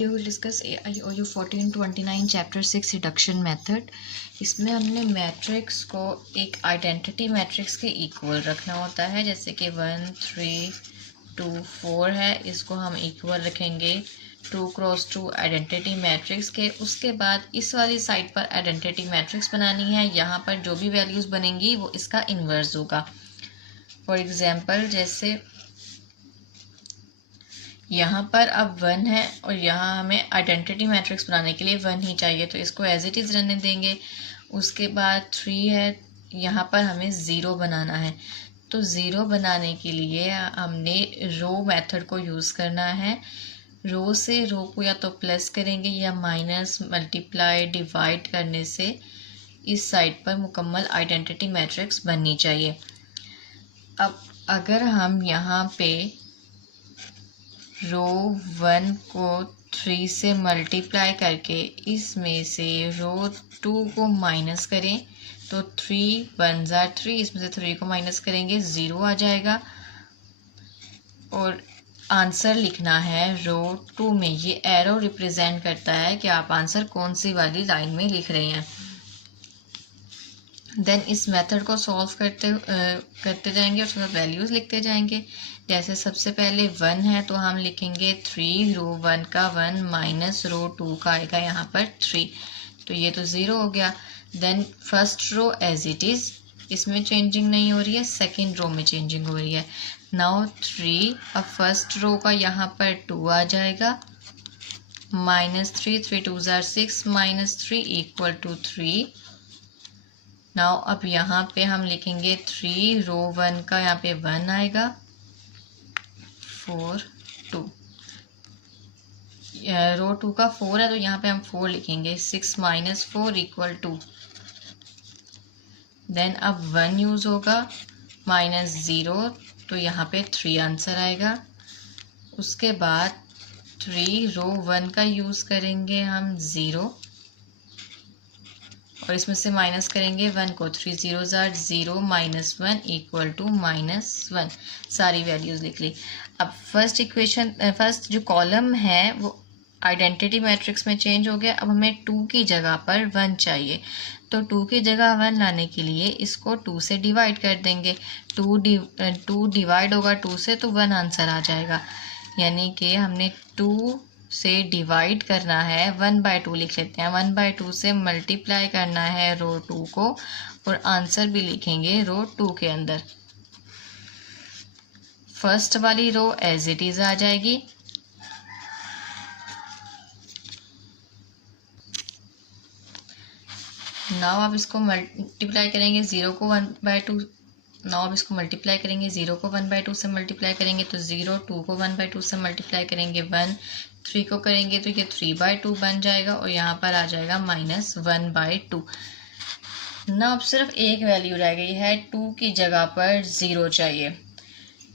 We will discuss AIOU 1429 chapter 6 reduction method. इसमें हमने matrix को एक आइडेंटिटी मैट्रिक्स के इक्वल रखना होता है, जैसे कि 1 3 2 4 है, इसको हम इक्वल रखेंगे 2 क्रॉस 2 आइडेंटिटी मैट्रिक्स के। उसके बाद इस वाली साइड पर आइडेंटिटी मैट्रिक्स बनानी है, यहाँ पर जो भी वैल्यूज़ बनेंगी वो इसका इन्वर्स होगा। फॉर एग्जाम्पल जैसे यहाँ पर अब 1 है और यहाँ हमें आइडेंटिटी मैट्रिक्स बनाने के लिए 1 ही चाहिए, तो इसको एज इट इज़ रहने देंगे। उसके बाद 3 है, यहाँ पर हमें 0 बनाना है, तो 0 बनाने के लिए हमने रो मेथड को यूज़ करना है। रो से रो को या तो प्लस करेंगे या माइनस, मल्टीप्लाई, डिवाइड करने से इस साइड पर मुकम्मल आइडेंटिटी मैट्रिक्स बननी चाहिए। अब अगर हम यहाँ पे रो 1 को 3 से मल्टीप्लाई करके इसमें से रो 2 को माइनस करें तो 3 1 ज़ा 3, इसमें से 3 को माइनस करेंगे 0 आ जाएगा। और आंसर लिखना है रो 2 में। ये एरो रिप्रेजेंट करता है कि आप आंसर कौन सी वाली लाइन में लिख रहे हैं। देन इस मेथड को सॉल्व करते जाएंगे और उसमें वैल्यूज़ लिखते जाएंगे। जैसे सबसे पहले 1 है तो हम लिखेंगे 3, रो 1 का 1 माइनस रो 2 का आएगा यहाँ पर 3, तो ये तो 0 हो गया। Then first row as it is, इसमें चेंजिंग नहीं हो रही है, सेकेंड रो में चेंजिंग हो रही है। नाउ 3, अब फर्स्ट रो का यहाँ पर 2 आ जाएगा, माइनस 3, 3 2 ज़ा 6, माइनस 3 इक्वल टू 3। नाउ अब यहाँ पे हम लिखेंगे 3, रो 1 का यहाँ पे 1 आएगा, 4 2, रो 2 का 4 है तो यहाँ पे हम 4 लिखेंगे, 6 माइनस 4 इक्वल टू। देन अब 1 यूज़ होगा, माइनस 0, तो यहाँ पे 3 आंसर आएगा। उसके बाद 3, रो 1 का यूज़ करेंगे हम 0 और इसमें से माइनस करेंगे 1 को, 3 0 ज़ा 0, माइनस 1 इक्वल टू माइनस 1। सारी वैल्यूज़ लिख ली। अब फर्स्ट जो कॉलम है वो आइडेंटिटी मैट्रिक्स में चेंज हो गया। अब हमें 2 की जगह पर 1 चाहिए, तो 2 की जगह 1 लाने के लिए इसको 2 से डिवाइड कर देंगे। 2 डिवाइड होगा 2 से तो 1 आंसर आ जाएगा, यानी कि हमने 2 से डिवाइड करना है, 1/2 लिख लेते हैं, 1/2 से मल्टीप्लाई करना है रो 2 को और आंसर भी लिखेंगे रो 2 के अंदर। फर्स्ट वाली रो एज इट इज़ आ जाएगी। नाउ अब इसको मल्टीप्लाई करेंगे 0 को 1/2। नाउ अब इसको मल्टीप्लाई करेंगे, 0 को 1/2 से मल्टीप्लाई करेंगे तो 0, 2 को 1/2 से मल्टीप्लाई करेंगे 1, 3 को करेंगे तो ये 3/2 बन जाएगा और यहाँ पर आ जाएगा माइनस 1/2। ना अब सिर्फ एक वैल्यू रह गई है, 2 की जगह पर 0 चाहिए।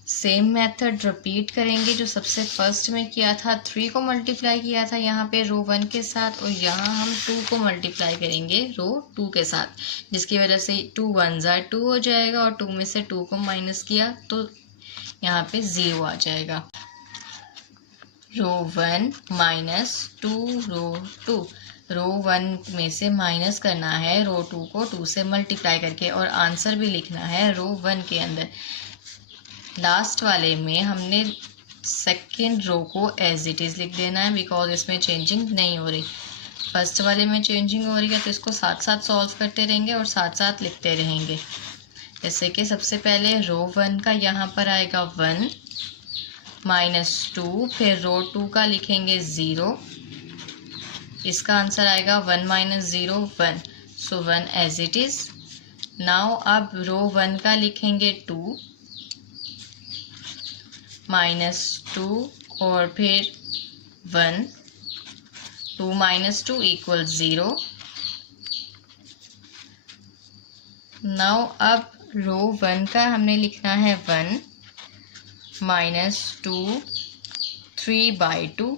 सेम मेथड रिपीट करेंगे जो सबसे फर्स्ट में किया था। 3 को मल्टीप्लाई किया था यहाँ पे रो 1 के साथ और यहाँ हम 2 को मल्टीप्लाई करेंगे रो 2 के साथ, जिसकी वजह से 2 1 ज़ा 2 हो जाएगा और 2 में से 2 को माइनस किया तो यहाँ पे 0 आ जाएगा। रो 1 माइनस 2 रो 2, रो 1 में से माइनस करना है रो 2 को 2 से मल्टीप्लाई करके और आंसर भी लिखना है रो 1 के अंदर। लास्ट वाले में हमने सेकेंड रो को एज इट इज़ लिख देना है, बिकॉज इसमें चेंजिंग नहीं हो रही। फर्स्ट वाले में चेंजिंग हो रही है तो इसको साथ साथ सॉल्व करते रहेंगे और साथ साथ लिखते रहेंगे। जैसे कि सबसे पहले रो 1 का यहाँ पर आएगा 1 माइनस 2, फिर रो 2 का लिखेंगे 0, इसका आंसर आएगा 1 minus 0 1, so 1 as it is. Now अब रो 1 का लिखेंगे 2 माइनस 2 और फिर 1, 2 माइनस 2 इक्वल 0। नाउ अब रो 1 का हमने लिखना है 1 माइनस 2 3/2,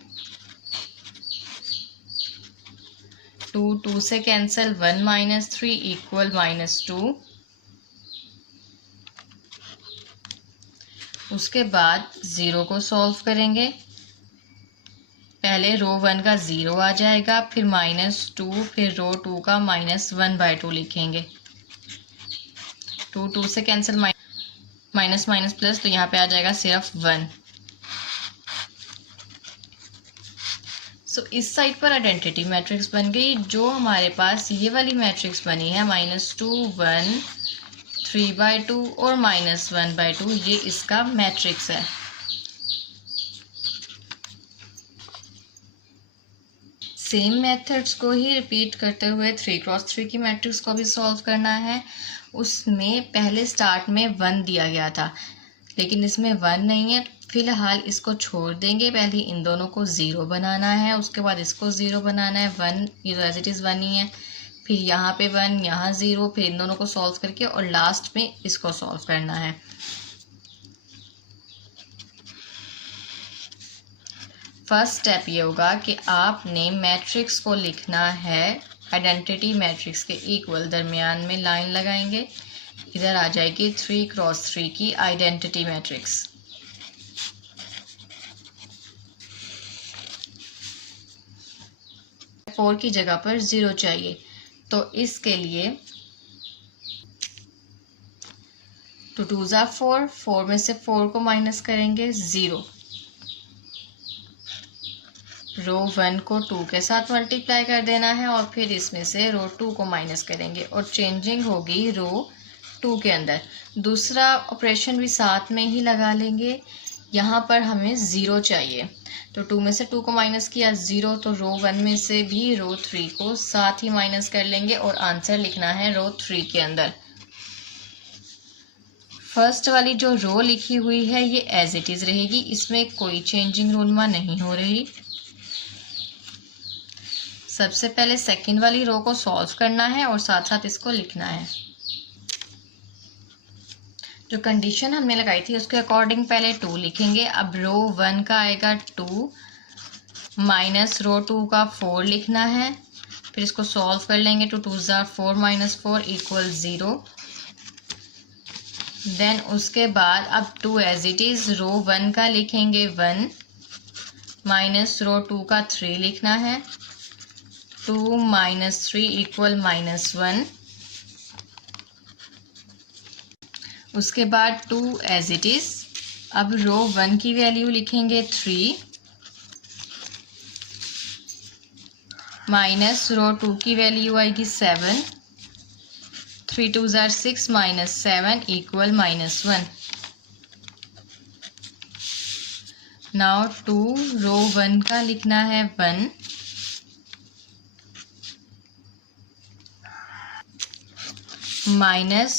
2 से कैंसिल, 1 माइनस 3 इक्वल माइनस 2। उसके बाद 0 को सॉल्व करेंगे। पहले रो 1 का 0 आ जाएगा, फिर -2, फिर रो 2 का -1/2 लिखेंगे। 2 2 से कैंसिल, माइनस माइनस प्लस, तो यहाँ पे आ जाएगा सिर्फ 1। सो इस साइड पर आइडेंटिटी मैट्रिक्स बन गई। जो हमारे पास ये वाली मैट्रिक्स बनी है -2 1 3/2 और -1/2, ये इसका मैट्रिक्स है। सेम मेथड्स को ही रिपीट करते हुए 3x3 की मैट्रिक्स को भी सॉल्व करना है। उसमें पहले स्टार्ट में 1 दिया गया था, लेकिन इसमें 1 नहीं है, फिलहाल इसको छोड़ देंगे। पहले इन दोनों को 0 बनाना है, उसके बाद इसको 0 बनाना है। 1 ये तो एज इट इज़ 1 ही है, फिर यहाँ पे 1, यहाँ 0, फिर इन दोनों को सॉल्व करके और लास्ट में इसको सॉल्व करना है। फर्स्ट स्टेप ये होगा कि आपने मैट्रिक्स को लिखना है आइडेंटिटी मैट्रिक्स के इक्वल, दरमियान में लाइन लगाएंगे, इधर आ जाएगी 3x3 की आइडेंटिटी मैट्रिक्स। फोर की जगह पर 0 चाहिए, तो इसके लिए 2 2 ज़ा 4, 4 में से 4 को माइनस करेंगे 0। रो 1 को 2 के साथ मल्टीप्लाई कर देना है और फिर इसमें से रो 2 को माइनस करेंगे और चेंजिंग होगी रो 2 के अंदर। दूसरा ऑपरेशन भी साथ में ही लगा लेंगे। यहाँ पर हमें 0 चाहिए, तो 2 में से 2 को माइनस किया 0, तो रो 1 में से भी रो 3 को साथ ही माइनस कर लेंगे और आंसर लिखना है रो 3 के अंदर। फर्स्ट वाली जो रो लिखी हुई है ये एज इट इज़ रहेगी, इसमें कोई चेंजिंग रूनमा नहीं हो रही। सबसे पहले सेकंड वाली रो को सॉल्व करना है और साथ साथ इसको लिखना है। जो कंडीशन हमने लगाई थी उसके अकॉर्डिंग पहले 2 लिखेंगे। अब रो 1 का आएगा 2 माइनस रो 2 का 4 लिखना है, फिर इसको सॉल्व कर लेंगे। 2 2 ज़ा 4 माइनस 4 इक्वल 0। देन उसके बाद अब 2 एज इट इज़ रो 1 का लिखेंगे 1 माइनस रो 2 का 3 लिखना है। 2 माइनस 3 इक्वल -1। उसके बाद 2 एज इट इज़, अब रो 1 की वैल्यू लिखेंगे 3 माइनस रो 2 की वैल्यू आएगी 7। 3 2 ज़ा 6 माइनस 7 इक्वल -1। नाउ 2 रो 1 का लिखना है 1 माइनस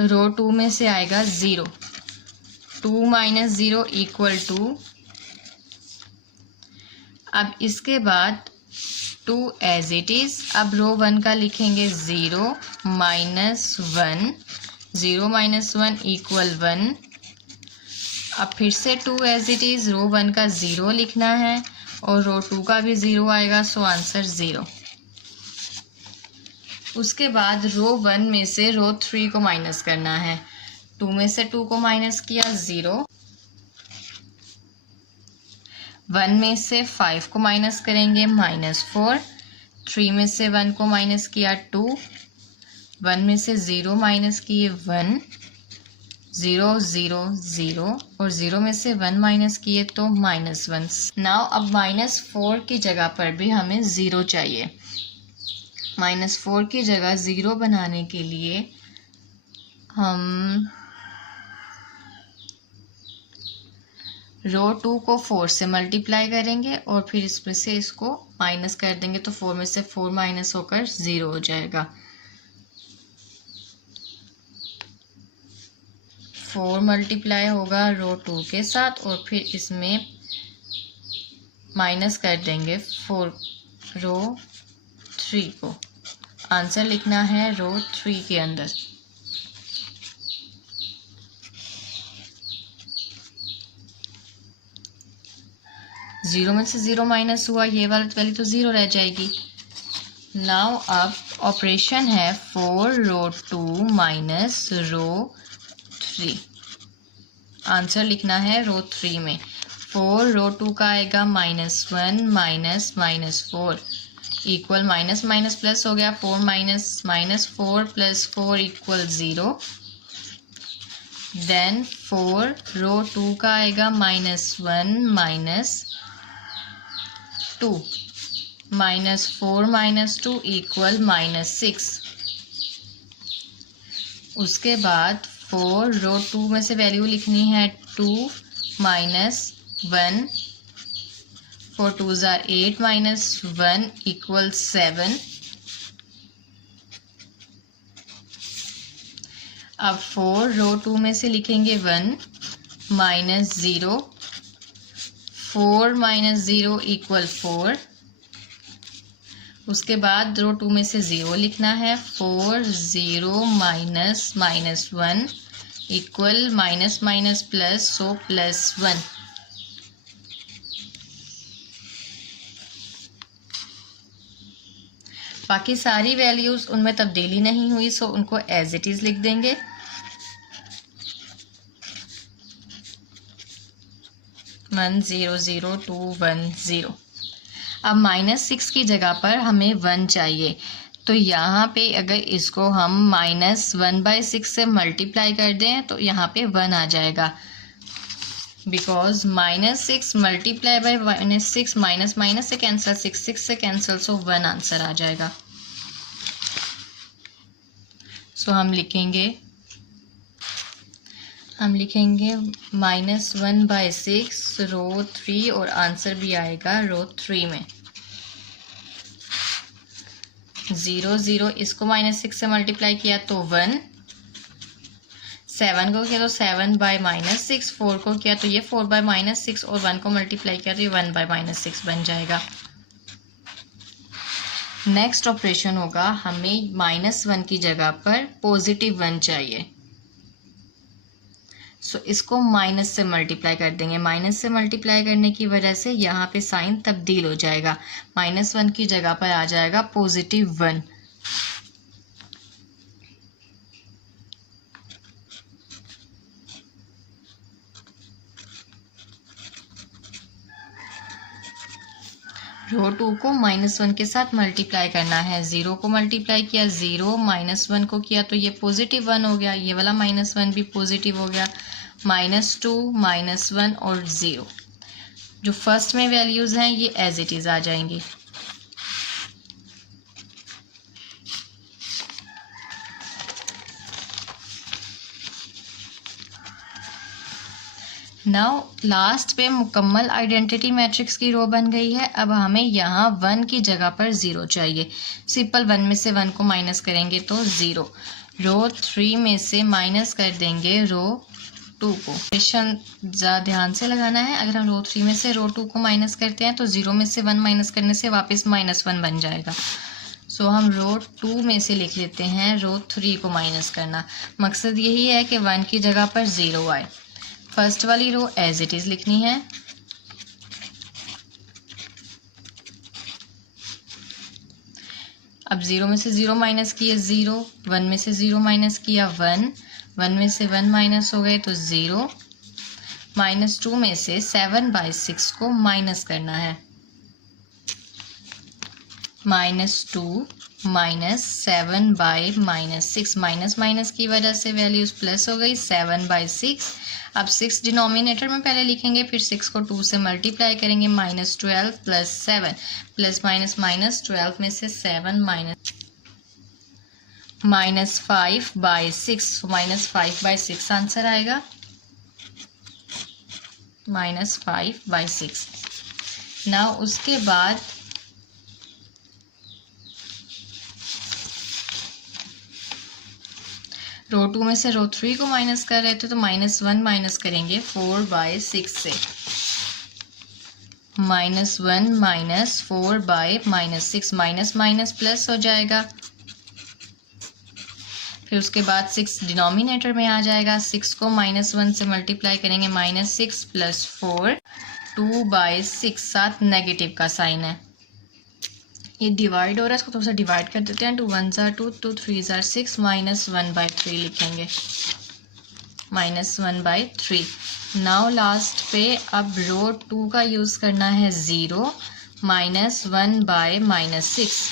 रो 2 में से आएगा 0। 2 माइनस 0 इक्वल 2। अब इसके बाद 2 एज इट इज़, अब रो 1 का लिखेंगे 0 माइनस 1। 0 minus 1 equal 1। अब फिर से 2 एज इट इज़, रो 1 का 0 लिखना है और रो 2 का भी 0 आएगा, सो आंसर 0। उसके बाद रो 1 में से रो 3 को माइनस करना है। 2 में से 2 को माइनस किया 0। 1 में से 5 को माइनस करेंगे -4। 3 में से 1 को माइनस किया 2। 1 में से 0 माइनस किए 1। 0 0 0 और 0 में से 1 माइनस किए तो -1। नाउ अब -4 की जगह पर भी हमें 0 चाहिए। -4 की जगह 0 बनाने के लिए हम रो 2 को 4 से मल्टीप्लाई करेंगे और फिर इसमें से इसको माइनस कर देंगे, तो 4 में से 4 माइनस होकर 0 हो जाएगा। 4 मल्टीप्लाई होगा रो 2 के साथ और फिर इसमें माइनस कर देंगे 4 रो 3 को। आंसर लिखना है रो 3 के अंदर। जीरो में से 0 माइनस हुआ, ये वाली वैल्यू तो 0 रह जाएगी। नाउ अब ऑपरेशन है 4 रो 2 माइनस रो 3। आंसर लिखना है रो 3 में। 4 रो 2 का आएगा -1 minus -4 equal minus minus plus हो गया 4 माइनस -4 प्लस 4 इक्वल 0। देन 4 रो 2 का आएगा -1 माइनस 2 -4 -2 इक्वल -6। उसके बाद 4 रो 2 में से वैल्यू लिखनी है 2 -1 4 2 ज़ार 8 -1 इक्वल 7। अब 4 रो 2 में से लिखेंगे 1 -0 4 -0 इक्वल 4। उसके बाद रो 2 में से 0 लिखना है 4 0 -1 equal minus minus plus so +1। बाकी सारी वैल्यूज उनमें तब्दीली नहीं हुई सो उनको एज इट इज लिख देंगे। वन 0 0 2 1 0। अब -6 की जगह पर हमें 1 चाहिए, तो यहाँ पे अगर इसको हम -1/6 से मल्टीप्लाई कर दें तो यहाँ पे 1 आ जाएगा, because -6 multiply by -6 minus minus से कैंसिल 6 से कैंसिल, सो 1 आंसर आ जाएगा। सो हम लिखेंगे -1/6 रो 3 और आंसर भी आएगा रो 3 में। 0 0 इसको -6 से मल्टीप्लाई किया तो 1, 7 को किया तो 7/-6, 4 को किया तो ये 4/-6 और 1 को मल्टीप्लाई किया तो ये 1/-6 बन जाएगा। नेक्स्ट ऑपरेशन होगा, हमें -1 की जगह पर +1 चाहिए। सो इसको माइनस से मल्टीप्लाई कर देंगे। माइनस से मल्टीप्लाई करने की वजह से यहाँ पे साइन तब्दील हो जाएगा, -1 की जगह पर आ जाएगा +1। रो 2 को -1 के साथ मल्टीप्लाई करना है। 0 को मल्टीप्लाई किया 0, -1 को किया तो ये +1 हो गया, ये वाला -1 भी पॉजिटिव हो गया। -2 -1 और 0, जो फर्स्ट में वैल्यूज हैं ये एज इट इज आ जाएंगी। नाउ लास्ट पे मुकम्मल आइडेंटिटी मैट्रिक्स की रो बन गई है। अब हमें यहाँ 1 की जगह पर 0 चाहिए। सिंपल 1 में से 1 को माइनस करेंगे तो 0। रो 3 में से माइनस कर देंगे रो 2 को। ऑपरेशन ज़्यादा ध्यान से लगाना है। अगर हम रो 3 में से रो 2 को माइनस करते हैं तो 0 में से 1 माइनस करने से वापस -1 बन जाएगा। सो हम रो 2 में से लिख लेते हैं रो 3 को माइनस करना। मकसद यही है कि 1 की जगह पर 0 आए। फर्स्ट वाली रो एज इट इज लिखनी है। अब 0 में से 0 माइनस किया 0, 1 में से 0 माइनस किया 1, 1 में से 1 माइनस हो गए तो 0। -2 में से 7/6 को माइनस करना है। -2 -7/-6, माइनस माइनस की वजह से वैल्यूज प्लस हो गई 7/6। अब 6 डिनोमिनेटर में पहले लिखेंगे, फिर 6 को 2 से मल्टीप्लाई करेंगे। -12 + 7 प्लस माइनस माइनस 12 में से 7 -5/6, -5/6 आंसर आएगा। -5/6। नाउ उसके बाद रो 2 में से रो 3 को माइनस कर रहे थे तो -1 माइनस करेंगे 4/6 से। -1 माइनस 4/-6, माइनस माइनस प्लस हो जाएगा। फिर उसके बाद 6 डिनोमिनेटर में आ जाएगा। 6 को -1 से मल्टीप्लाई करेंगे, -6 + 4 2/6, साथ नेगेटिव का साइन है। ये डिवाइड हो रहा है, इसको थोड़ा सा डिवाइड कर देते हैं। 2 1 * 2, 2 3 * 6, -1/3 लिखेंगे। -1/3 नाउ लास्ट पे अब रो 2 का यूज़ करना है 0 -1/-6।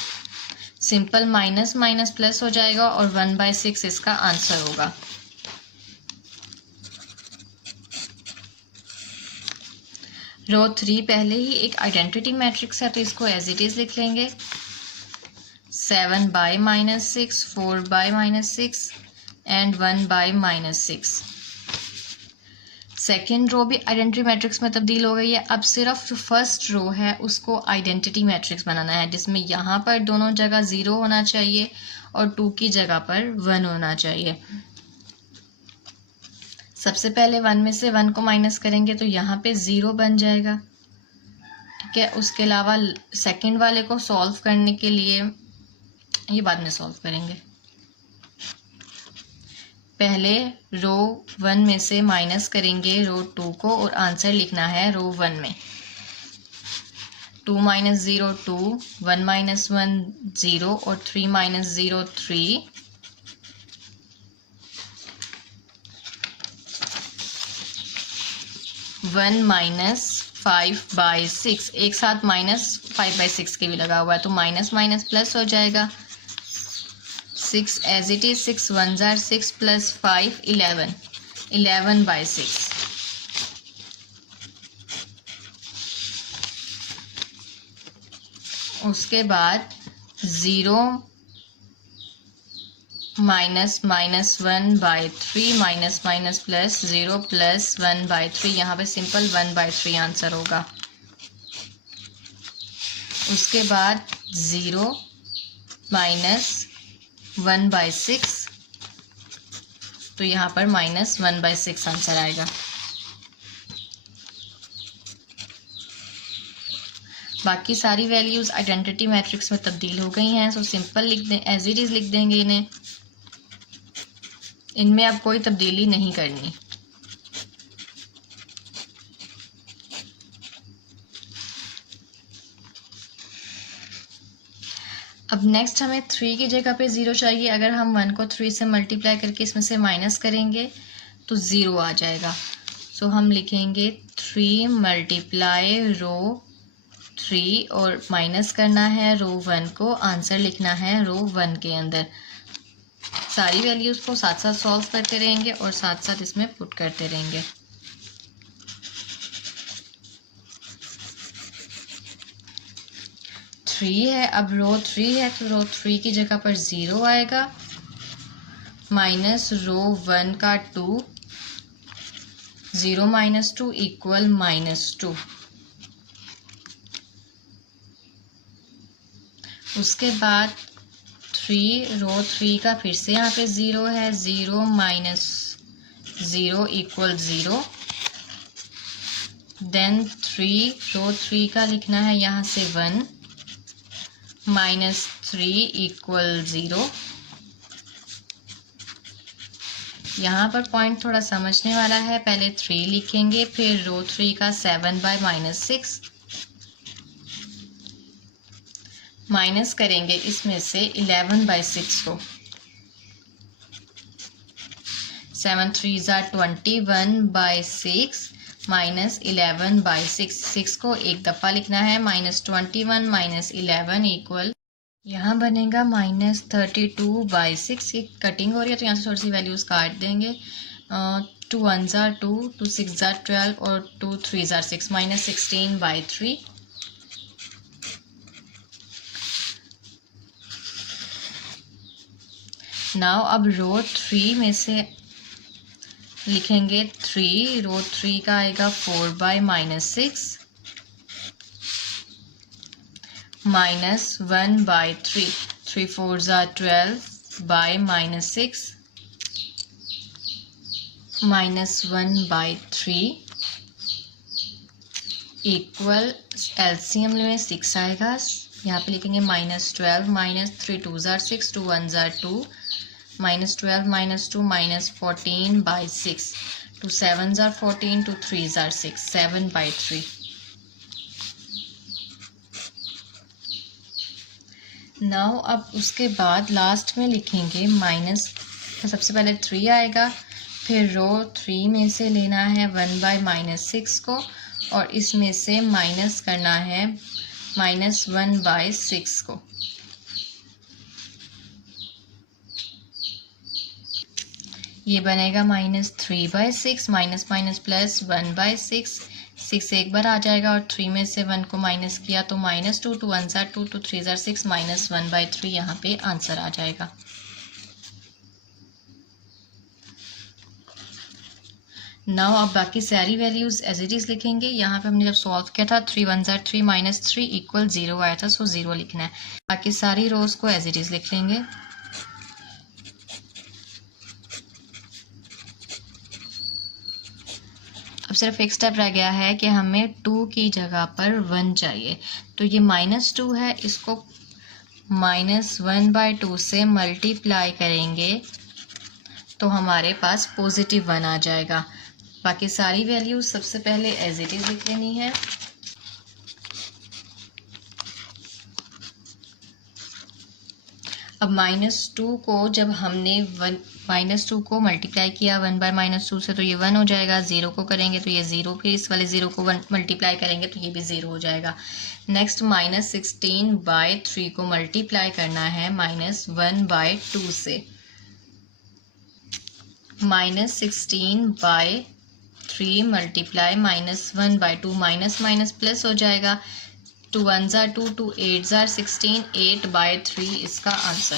सिंपल माइनस माइनस प्लस हो जाएगा और 1/6 इसका आंसर होगा। रो 3 पहले ही एक आइडेंटिटी मैट्रिक्स है तो इसको एज इट इज़ लिख लेंगे। 7/-6, 4/-6 एंड 1/-6। सेकेंड रो भी आइडेंटिटी मैट्रिक्स में तब्दील हो गई है। अब सिर्फ जो फर्स्ट रो है उसको आइडेंटिटी मैट्रिक्स बनाना है, जिसमें यहाँ पर दोनों जगह 0 होना चाहिए और 2 की जगह पर 1 होना चाहिए। सबसे पहले 1 में से 1 को माइनस करेंगे तो यहाँ पे 0 बन जाएगा। ठीक है, उसके अलावा सेकंड वाले को सॉल्व करने के लिए, ये बाद में सॉल्व करेंगे, पहले रो 1 में से माइनस करेंगे रो 2 को और आंसर लिखना है रो 1 में। 2 - 0 2, 1 - 1 0 और 3 - 0 3। 1 - 5/6, एक साथ -5/6 के भी लगा हुआ है तो माइनस माइनस प्लस हो जाएगा। 6 as it is, 6 1s are 6 + 5 11, 11/6। उसके बाद 0 -(-1/3) माइनस माइनस प्लस 0 + 1/3, यहाँ पे सिंपल 1/3 आंसर होगा। उसके बाद 0 -1/6 तो यहाँ पर -1/6 आंसर आएगा। बाकी सारी वैल्यूज़ आइडेंटिटी मैट्रिक्स में तब्दील हो गई हैं, सो सिंपल लिख दें, एज इट इज़ लिख देंगे इन्हें। इनमें अब कोई तब्दीली नहीं करनी। अब नेक्स्ट हमें 3 की जगह पे 0 चाहिए। अगर हम 1 को 3 से मल्टीप्लाई करके इसमें से माइनस करेंगे तो 0 आ जाएगा। सो हम लिखेंगे 3 × रो 3 और माइनस करना है रो 1 को, आंसर लिखना है रो 1 के अंदर। सारी वैल्यूज़ को साथ साथ सॉल्व करते रहेंगे और साथ साथ इसमें पुट करते रहेंगे। है, अब रो 3 है तो रो 3 की जगह पर 0 आएगा, माइनस रो 1 का 2, 0 - 2 = -2। उसके बाद 3 रो 3 का फिर से यहाँ पे 0 है, 0 - 0 = 0। देन 3 रो 3 का लिखना है यहाँ से 1 -3 = 0। यहाँ पर पॉइंट थोड़ा समझने वाला है, पहले 3 लिखेंगे, फिर रो 3 का 7/-6 माइनस करेंगे इसमें से 11/6 को। 7 3s are 21/6 माइनस 11/6। 6 को एक दफ़ा लिखना है, -21 - 11 = यहाँ बनेगा -32/6। ये कटिंग हो रही है तो यहाँ से थोड़ी सी वैल्यूज़ काट देंगे। 2 1s are 2, 2 6s are 12 और 2 3s are 6, -16/3। नाउ अब रो 3 में से लिखेंगे 3, रो 3 का आएगा 4/-6 -1/3, 3 4s are 12/-6 -1/3 = एलसीएम में 6 आएगा। यहाँ पे लिखेंगे -12 - 3 2s are 6, 2 1s are 2, -12 - 2 -14/6, 2 7s are 14, 2 3s are 6, 7/3। Now अब उसके बाद लास्ट में लिखेंगे माइनस, तो सबसे पहले 3 आएगा, फिर रो 3 में से लेना है 1/-6 को और इसमें से माइनस करना है -1/6 को। ये बनेगा -3/6 माइनस माइनस प्लस 1/6। 6 एक बार आ जाएगा और 3 में से 1 को माइनस किया तो -2, 2 1 ज़ा 2, 2 3 ज़ा 6, -1/3 यहाँ पे आंसर आ जाएगा। नाउ अब बाकी सारी वैल्यूज़ एज इट इज़ लिखेंगे। यहाँ पे हमने जब सॉल्व किया था 3 1 ज़ा 3 -3 = 0 आया था, सो 0 लिखना है। बाकी सारी रोज़ को एज इट इज़ लिख लेंगे। अब सिर्फ एक स्टेप रह गया है कि हमें 2 की जगह पर 1 चाहिए। तो ये -2 है, इसको -1/2 से मल्टीप्लाई करेंगे तो हमारे पास +1 आ जाएगा। बाकी सारी वैल्यूज सबसे पहले एज इट इज़ लिख लेनी है। अब -2 को जब हमने -2 को मल्टीप्लाई किया 1/-2 से तो ये 1 हो जाएगा। 0 को करेंगे तो ये 0, फिर इस वाले 0 को 1 मल्टीप्लाई करेंगे तो ये भी 0 हो जाएगा। नेक्स्ट -16/3 को मल्टीप्लाई करना है -1/2 से। -16/3 मल्टीप्लाई -1/2, माइनस माइनस प्लस हो जाएगा। 2 1 ज़ा 2, 2 8 ज़ा 16, 8/3 इसका आंसर।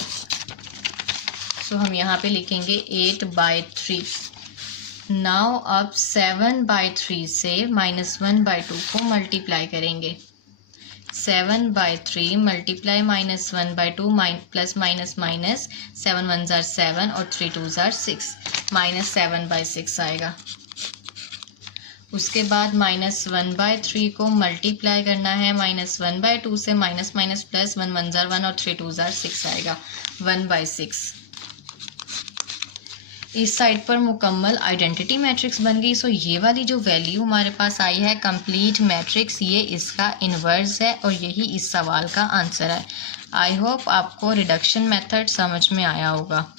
सो हम यहाँ पे लिखेंगे 8/3। नाउ अब 7/3 से -1/2 को मल्टीप्लाई करेंगे। 7/3 मल्टीप्लाई -1/2 प्लस माइनस माइनस 7 1 ज़ा 7 और 3 2 ज़ा 6, -7/6 आएगा। उसके बाद -1/3 को मल्टीप्लाई करना है -1/2 से, माइनस माइनस प्लस 1 1 ज़ा 1 और 3 2 ज़ा 6 आएगा, 1/6। इस साइड पर मुकम्मल आइडेंटिटी मैट्रिक्स बन गई। सो ये वाली जो वैल्यू हमारे पास आई है कंप्लीट मैट्रिक्स, ये इसका इन्वर्स है और यही इस सवाल का आंसर है। आई होप आपको रिडक्शन मेथड समझ में आया होगा।